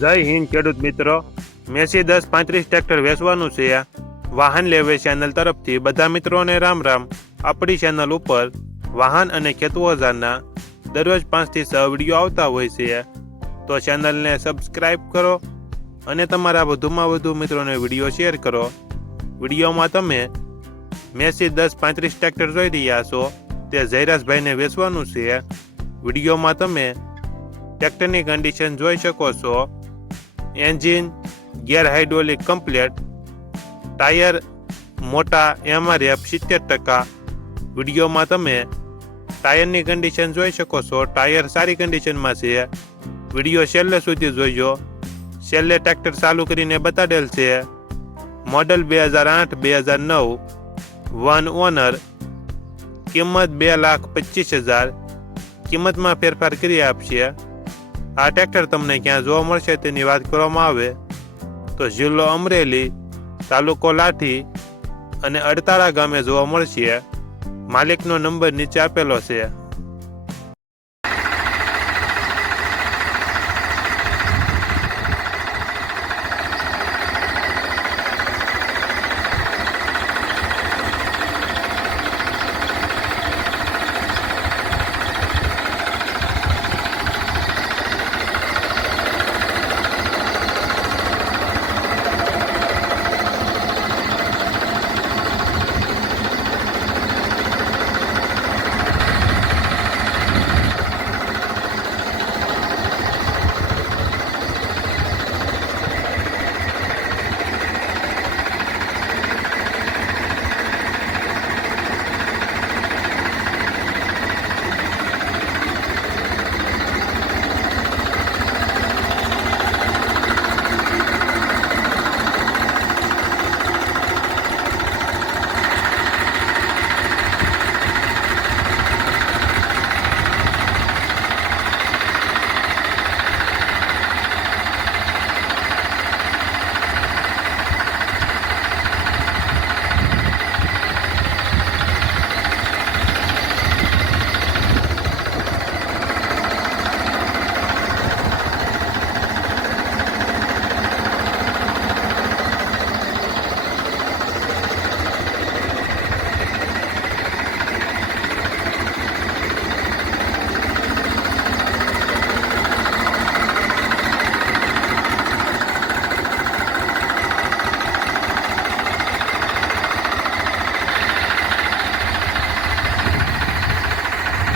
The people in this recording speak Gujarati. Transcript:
જય હિન્દ ખેડૂત મિત્રો, મેસી 1035 ટ્રેક્ટર વેચવાનું છે। વાહન લેવે ચેનલ તરફથી બધા મિત્રોને રામ રામ। આપણી ચેનલ ઉપર વાહન અને ખેત ઓજારના દરરોજ 5 થી 6 વિડીયો આવતા હોય છે, તો ચેનલને સબસ્ક્રાઇબ કરો અને તમારા વધુમાં વધુ મિત્રોને વિડીયો શેર કરો। વિડીયોમાં તમે મેસી 1035 ટ્રેક્ટર જોઈ રહ્યા છો, તે જયરાજભાઈને વેચવાનું છે। વિડીયોમાં તમે ટ્રેક્ટરની કન્ડિશન જોઈ શકો છો। Engine gear hydraulic complete, tyre મોટા MRF 70%। વિડીયોમાં તમે ટાયરની કન્ડિશન જોઈ શકો છો, ટાયર સારી કન્ડિશનમાં છે। વિડીયો છેલ્લે સુધી જોઈજો, છેલ્લે ટ્રેક્ટર ચાલુ કરીને બતાડેલ છે। મોડલ 2008-2009, 1 ઓનર, કિંમત 2,25,000। કિંમતમાં ફેરફાર કરી આપશે। આ ટ્રેક્ટર તમને ક્યાં જોવા મળશે તેની વાત કરવામાં આવે તો જિલ્લો અમરેલી, તાલુકો લાઠી અને અડતાળા ગામે જોવા મળશે। માલિકનો નંબર નીચે આપેલો છે।